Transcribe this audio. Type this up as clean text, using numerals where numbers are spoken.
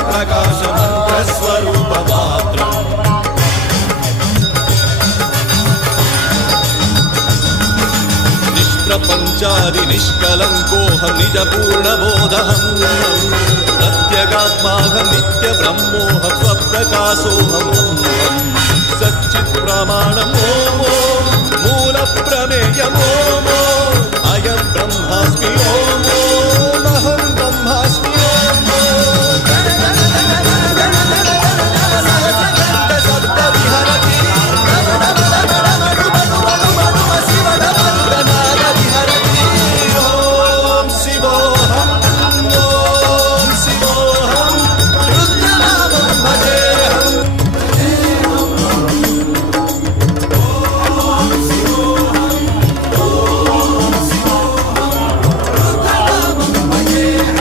प्रकाश मंत्र स्वरूप मात्र निष्प्रपंचादि निष्कलंकोऽहं निज पूर्णबोधहं प्रत्यगात्माहं नित्य ब्रह्मोऽहं स्वप्रकाशोऽहम् सच्चित् प्रमाणम् ओम मूल प्रमेयम् ओम